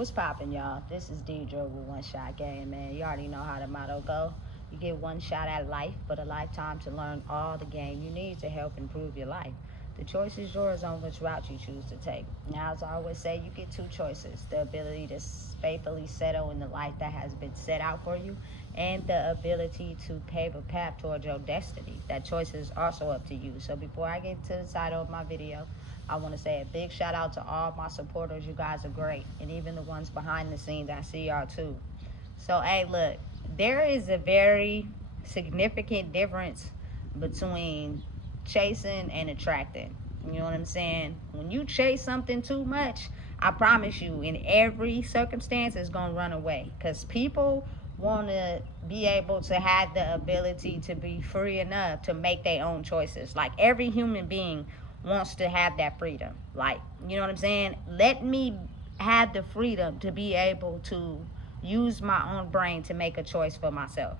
What's poppin', y'all? This is Deidre with One Shot Game, man. You already know how the motto go. You get one shot at life, but a lifetime to learn all the game you need to help improve your life. The choice is yours on which route you choose to take. Now, as I always say, you get two choices: the ability to faithfully settle in the life that has been set out for you, and the ability to pave a path towards your destiny. That choice is also up to you. So before I get to the title of my video, I want to say a big shout out to all my supporters. You guys are great. And even the ones behind the scenes, I see y'all too. So, hey, look, there is a very significant difference between chasing and attracting. You know what I'm saying? When you chase something too much, I promise you, in every circumstance, it's going to run away. Because people want to be able to have the ability to be free enough to make their own choices. Like, every human being wants to have that freedom. Like, you know what I'm saying? Let me have the freedom to be able to use my own brain to make a choice for myself.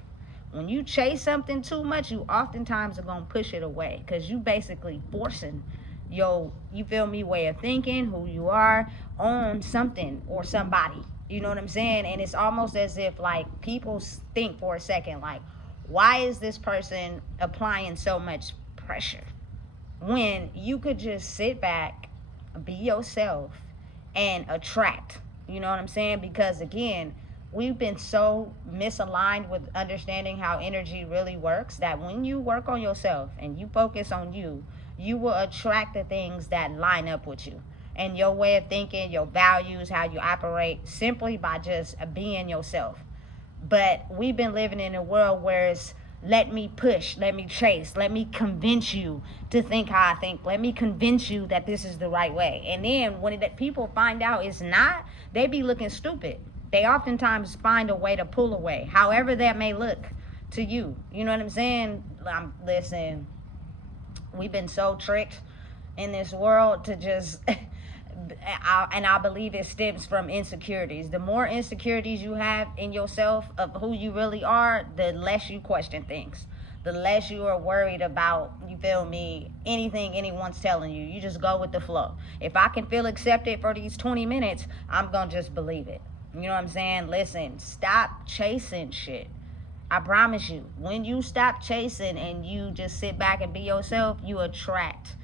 When you chase something too much, you oftentimes are going to push it away, because you basically forcing your, you feel me, way of thinking, who you are, on something or somebody. You know what I'm saying? And it's almost as if, like, people think for a second, like, why is this person applying so much pressure? When you could just sit back, be yourself, and attract. You know what I'm saying? Because again, we've been so misaligned with understanding how energy really works, that when you work on yourself and you focus on you, you will attract the things that line up with you and your way of thinking, your values, how you operate, simply by just being yourself. But we've been living in a world where it's, let me push, let me chase, let me convince you to think how I think, let me convince you that this is the right way. And then when people find out it's not, they be looking stupid. They oftentimes find a way to pull away, however that may look to you. You know what I'm saying? Listen, we've been so tricked in this world to just and I believe it stems from insecurities. The more insecurities you have in yourself of who you really are, the less you question things, the less you are worried about, you feel me, anything anyone's telling you. You just go with the flow. If I can feel accepted for these 20 minutes, I'm gonna just believe it. You know what I'm saying? Listen, stop chasing shit. I promise you, when you stop chasing and you just sit back and be yourself, you attract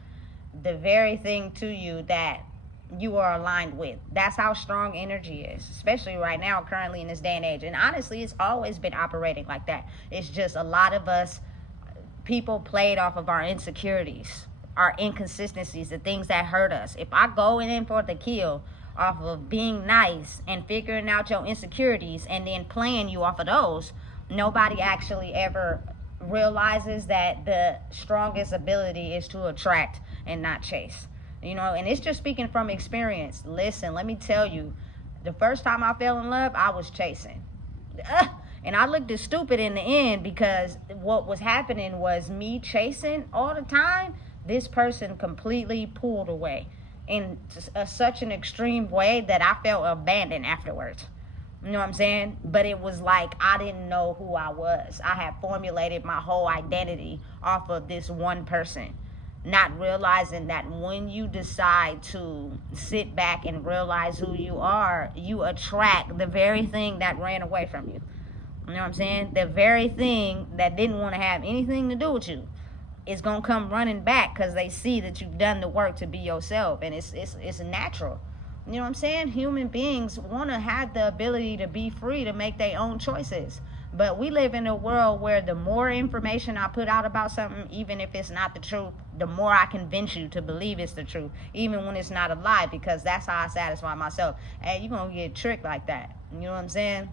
the very thing to you that you are aligned with. That's how strong energy is, especially right now, currently in this day and age. And honestly, it's always been operating like that. It's just a lot of us, people played off of our insecurities, our inconsistencies, the things that hurt us. If I go in for the kill off of being nice and figuring out your insecurities and then playing you off of those, nobody actually ever realizes that the strongest ability is to attract and not chase. You know, and it's just speaking from experience. Listen, let me tell you, the first time I fell in love, I was chasing. And I looked as stupid in the end, because what was happening was me chasing all the time. This person completely pulled away in such an extreme way that I felt abandoned afterwards. You know what I'm saying? But it was like I didn't know who I was. I had formulated my whole identity off of this one person, not realizing that when you decide to sit back and realize who you are, you attract the very thing that ran away from you. You know what I'm saying? The very thing that didn't want to have anything to do with you is going to come running back, because they see that you've done the work to be yourself. And it's natural. You know what I'm saying? Human beings want to have the ability to be free to make their own choices. But we live in a world where the more information I put out about something, even if it's not the truth, the more I convince you to believe it's the truth, even when it's not a lie, because that's how I satisfy myself. Hey, you're going to get tricked like that. You know what I'm saying?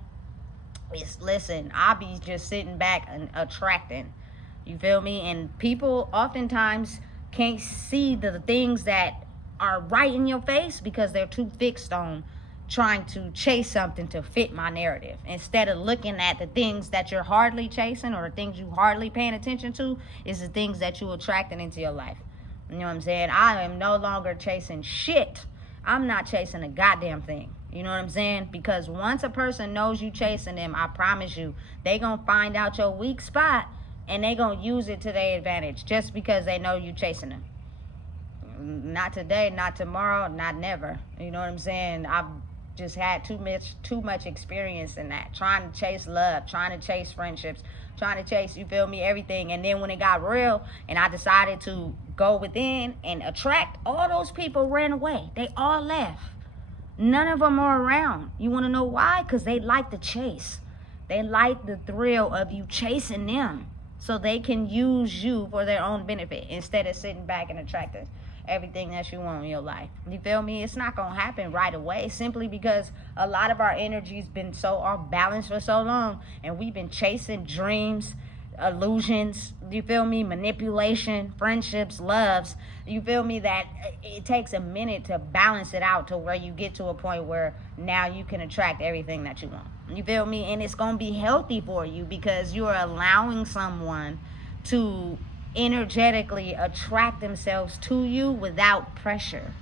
Listen, I'll be just sitting back and attracting. You feel me? And people oftentimes can't see the things that are right in your face, because they're too fixed on trying to chase something to fit my narrative, instead of looking at the things that you're hardly chasing, or the things you hardly paying attention to, is the things that you attracting into your life. You know what I'm saying? I am no longer chasing shit. I'm not chasing a goddamn thing. You know what I'm saying? Because once a person knows you chasing them, I promise you, they gonna find out your weak spot, and they gonna use it to their advantage, just because they know you chasing them. Not today, not tomorrow, not never. You know what I'm saying? I've just had too much experience in that, trying to chase love, trying to chase friendships, trying to chase, you feel me, everything. And then when it got real and I decided to go within and attract, all those people ran away. They all left. None of them are around. You want to know why? Because they like the chase. They like the thrill of you chasing them so they can use you for their own benefit instead of sitting back and attracting everything that you want in your life. You feel me? It's not gonna happen right away, simply because a lot of our energy's been so off balance for so long, and we've been chasing dreams, illusions, you feel me, manipulation, friendships, loves, you feel me, that it takes a minute to balance it out to where you get to a point where now you can attract everything that you want. You feel me? And it's gonna be healthy for you because you're allowing someone to energetically attract themselves to you without pressure.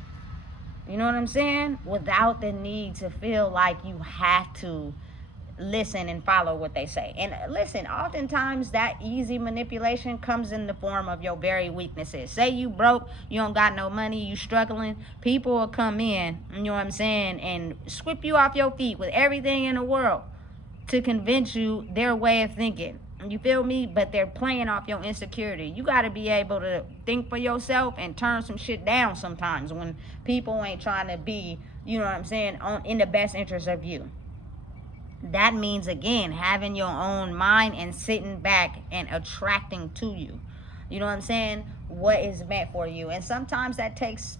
You know what I'm saying? Without the need to feel like you have to listen and follow what they say. And listen, oftentimes that easy manipulation comes in the form of your very weaknesses. Say you broke, you don't got no money, you struggling, people will come in, you know what I'm saying, and sweep you off your feet with everything in the world to convince you their way of thinking. You feel me? But they're playing off your insecurity. You got to be able to think for yourself and turn some shit down sometimes when people ain't trying to be, you know what I'm saying, in the best interest of you. That means, again, having your own mind and sitting back and attracting to you. You know what I'm saying? What is meant for you. And sometimes that takes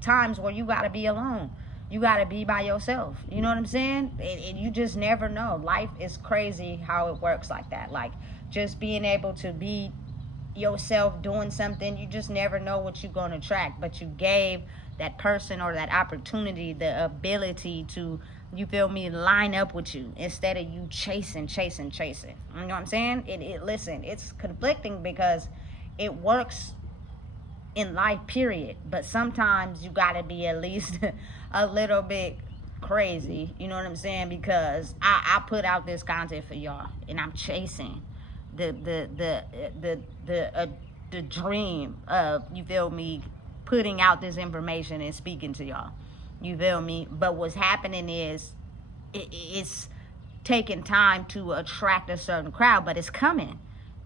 times where you got to be alone. You got to be by yourself. You know what I'm saying? You just never know. Life is crazy how it works like that. Like, just being able to be yourself doing something, you just never know what you're going to attract. But you gave that person or that opportunity the ability to, you feel me, line up with you instead of you chasing. You know what I'm saying? Listen, it's conflicting because it works in life, period, but sometimes you gotta be at least a little bit crazy, you know what I'm saying, because I put out this content for y'all and I'm chasing the dream of, you feel me, putting out this information and speaking to y'all, you feel me. But what's happening is it's taking time to attract a certain crowd, but it's coming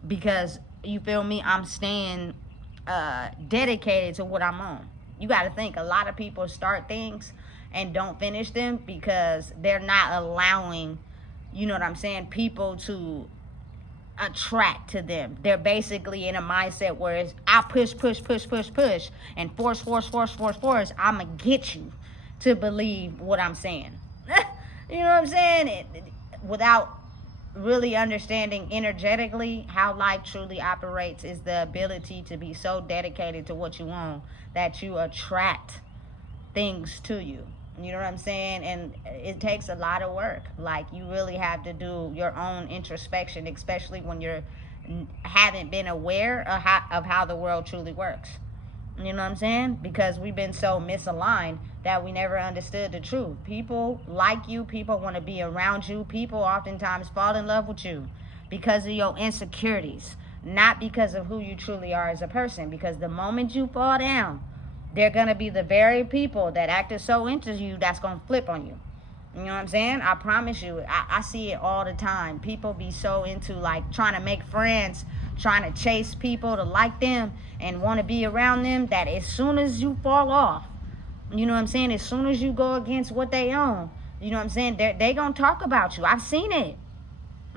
because, you feel me, I'm staying dedicated to what I'm on. You got to think, a lot of people start things and don't finish them because they're not allowing, you know what I'm saying, people to attract to them. They're basically in a mindset where it's, I push and force, I'ma get you to believe what I'm saying. You know what I'm saying? Without really understanding energetically how life truly operates is the ability to be so dedicated to what you want that you attract things to you. You know what I'm saying? And it takes a lot of work. Like, you really have to do your own introspection, especially when you haven't been aware of how the world truly works. You know what I'm saying? Because we've been so misaligned that we never understood the truth. People like you. People want to be around you. People oftentimes fall in love with you because of your insecurities, not because of who you truly are as a person. Because the moment you fall down, they're going to be the very people that acted so into you that's going to flip on you. You know what I'm saying? I promise you, I see it all the time. People be so into, like, trying to make friends, trying to chase people to like them and want to be around them, that as soon as you fall off, you know what I'm saying, as soon as you go against what they own, you know what I'm saying, they gonna talk about you. I've seen it.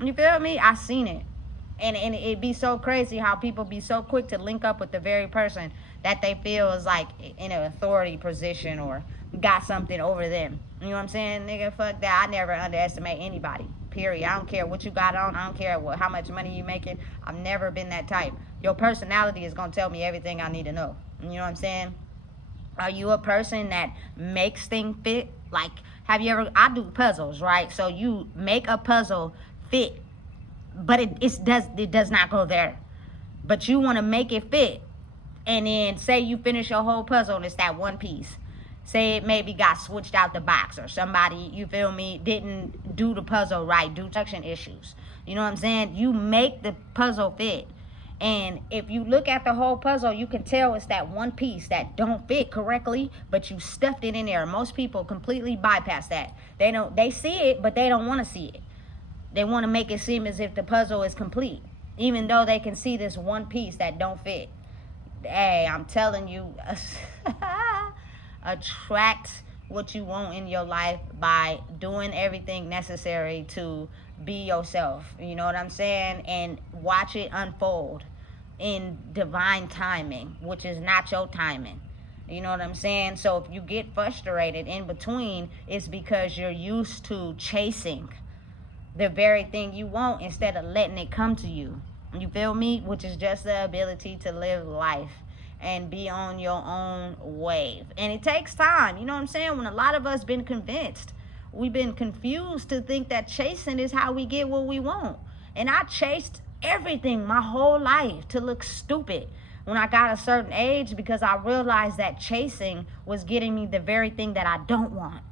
You feel me? I've seen it. And it be so crazy how people be so quick to link up with the very person that they feel is like in an authority position or got something over them. You know what I'm saying? Nigga, fuck that. I never underestimate anybody. Period. I don't care what you got on. I don't care how much money you making. I've never been that type. Your personality is going to tell me everything I need to know. You know what I'm saying? Are you a person that makes things fit? Like, have you ever, I do puzzles, right? So you make a puzzle fit, but it does not go there. But you want to make it fit. And then say you finish your whole puzzle and it's that one piece. Say it maybe got switched out the box, or somebody, you feel me, didn't do the puzzle right, due to production issues. You know what I'm saying? You make the puzzle fit. And if you look at the whole puzzle, you can tell it's that one piece that don't fit correctly, but you stuffed it in there. Most people completely bypass that. They see it, but they don't want to see it. They want to make it seem as if the puzzle is complete, even though they can see this one piece that don't fit. Hey, I'm telling you, attract what you want in your life by doing everything necessary to be yourself. You know what I'm saying? And watch it unfold in divine timing, which is not your timing. You know what I'm saying? So if you get frustrated in between, it's because you're used to chasing the very thing you want instead of letting it come to you. You feel me? Which is just the ability to live life and be on your own wave. And it takes time. You know what I'm saying? When a lot of us been convinced, we've been confused to think that chasing is how we get what we want. And I chased everything my whole life to look stupid when I got a certain age, because I realized that chasing was getting me the very thing that I don't want.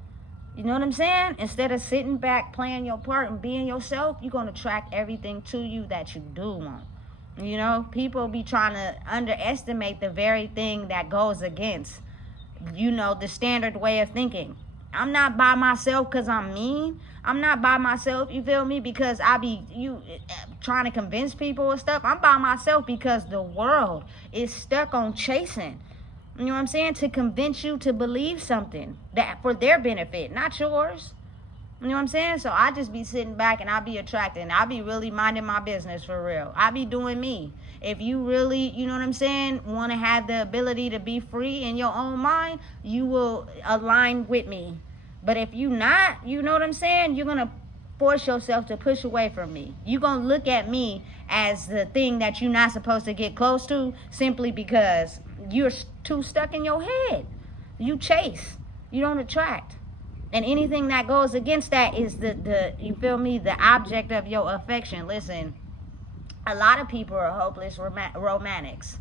You know what I'm saying? Instead of sitting back, playing your part and being yourself, you're going to attract everything to you that you do want. You know, people be trying to underestimate the very thing that goes against, you know, the standard way of thinking. I'm not by myself because I'm mean. I'm not by myself, you feel me, because I be trying to convince people and stuff. I'm by myself because the world is stuck on chasing. You know what I'm saying? To convince you to believe something that for their benefit, not yours. You know what I'm saying? So I just be sitting back and I be attracting. I be really minding my business for real. I be doing me. If you really, you know what I'm saying, want to have the ability to be free in your own mind, you will align with me. But if you not, you know what I'm saying, you're going to force yourself to push away from me. You're going to look at me as the thing that you're not supposed to get close to simply because you're too stuck in your head. You chase. You don't attract. And anything that goes against that is the you feel me, the object of your affection. Listen, a lot of people are hopeless romantics.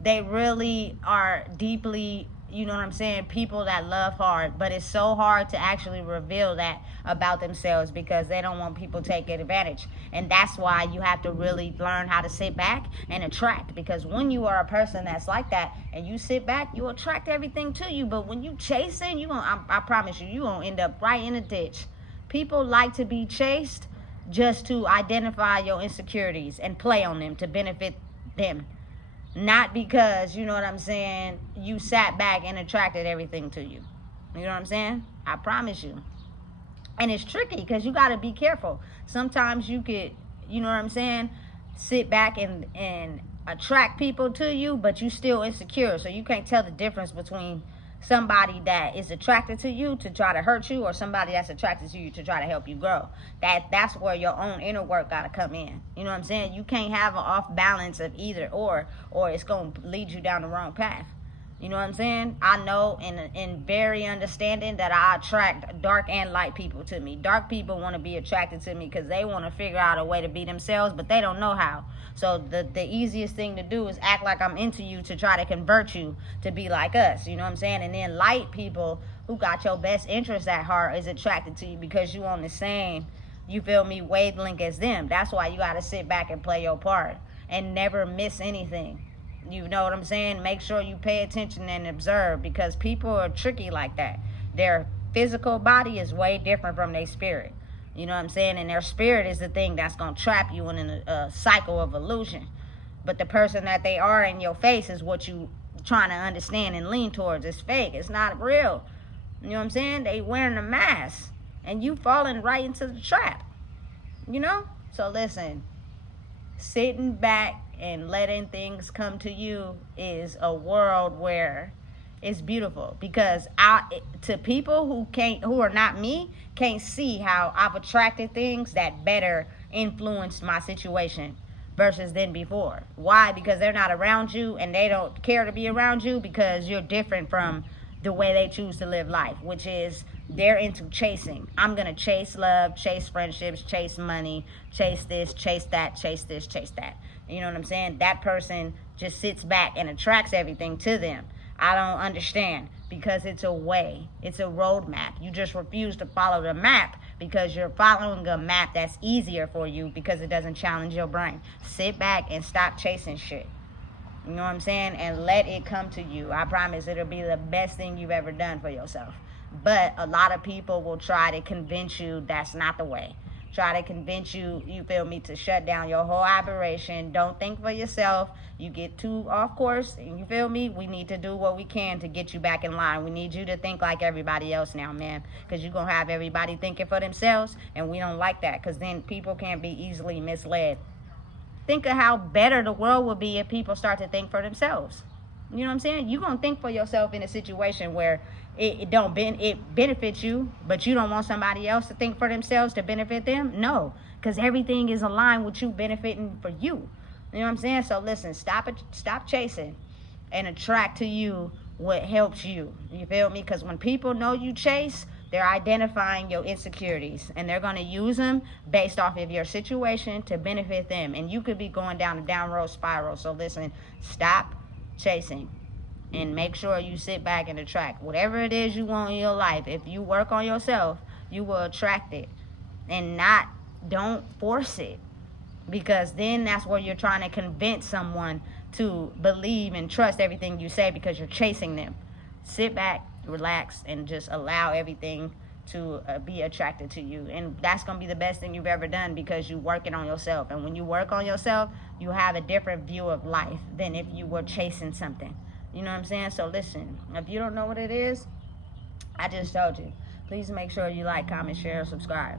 They really are deeply, you know what I'm saying, people that love hard, but it's so hard to actually reveal that about themselves because they don't want people taking advantage. And that's why you have to really learn how to sit back and attract, because when you are a person that's like that and you sit back, you attract everything to you. But when you chasing, I promise you, you're going to end up right in a ditch. People like to be chased just to identify your insecurities and play on them to benefit them. Not because, you know what I'm saying, you sat back and attracted everything to you. You know what I'm saying? I promise you. And it's tricky because you got to be careful. Sometimes you could, you know what I'm saying, sit back and attract people to you, but you still insecure. So you can't tell the difference between somebody that is attracted to you to try to hurt you or somebody that's attracted to you to try to help you grow. That's where your own inner work got to come in. You know what I'm saying? You can't have an off balance of either or it's going to lead you down the wrong path. You know what I'm saying? I know in very understanding that I attract dark and light people to me. Dark people want to be attracted to me because they want to figure out a way to be themselves, but they don't know how. So the easiest thing to do is act like I'm into you to try to convert you to be like us. You know what I'm saying? And then light people who got your best interests at heart is attracted to you because you on the same, you feel me, wavelength as them. That's why you got to sit back and play your part and never miss anything. You know what I'm saying? Make sure you pay attention and observe, because people are tricky like that. Their physical body is way different from their spirit. You know what I'm saying? And their spirit is the thing that's going to trap you in a cycle of illusion. But the person that they are in your face is what you trying to understand and lean towards. It's fake. It's not real. You know what I'm saying? They wearing a mask and you falling right into the trap. You know? So listen, sitting back and letting things come to you is a world where it's beautiful, because to people who are not me, can't see how I've attracted things that better influenced my situation versus than before. Why? Because they're not around you and they don't care to be around you because you're different from the way they choose to live life, which is they're into chasing. I'm going to chase love, chase friendships, chase money, chase this, chase that, chase this, chase that. You know what I'm saying? That person just sits back and attracts everything to them. I don't understand, because it's a way. It's a roadmap. You just refuse to follow the map because you're following a map that's easier for you because it doesn't challenge your brain. Sit back and stop chasing shit. You know what I'm saying? And let it come to you. I promise it'll be the best thing you've ever done for yourself. But a lot of people will try to convince you that's not the way. Try to convince you, you feel me, to shut down your whole operation. Don't think for yourself. You get too off course, and you feel me? We need to do what we can to get you back in line. We need you to think like everybody else now, man, because you're going to have everybody thinking for themselves, and we don't like that, because then people can't be easily misled. Think of how better the world would be if people start to think for themselves. You know what I'm saying? You're going to think for yourself in a situation where it benefits you, but you don't want somebody else to think for themselves to benefit them? No, because everything is aligned with you benefiting for you. You know what I'm saying? So listen, stop chasing and attract to you what helps you. You feel me? Because when people know you chase, they're identifying your insecurities, and they're going to use them based off of your situation to benefit them. And you could be going down a downward spiral. So listen, stop chasing and make sure you sit back and attract whatever it is you want in your life. If you work on yourself, you will attract it, and don't force it, because then that's where you're trying to convince someone to believe and trust everything you say because you're chasing them. Sit back, relax, and just allow everything to be attracted to you. And that's going to be the best thing you've ever done, because you're working on yourself. And when you work on yourself, you have a different view of life than if you were chasing something. You know what I'm saying? So listen, if you don't know what it is, I just told you. Please make sure you like, comment, share, subscribe.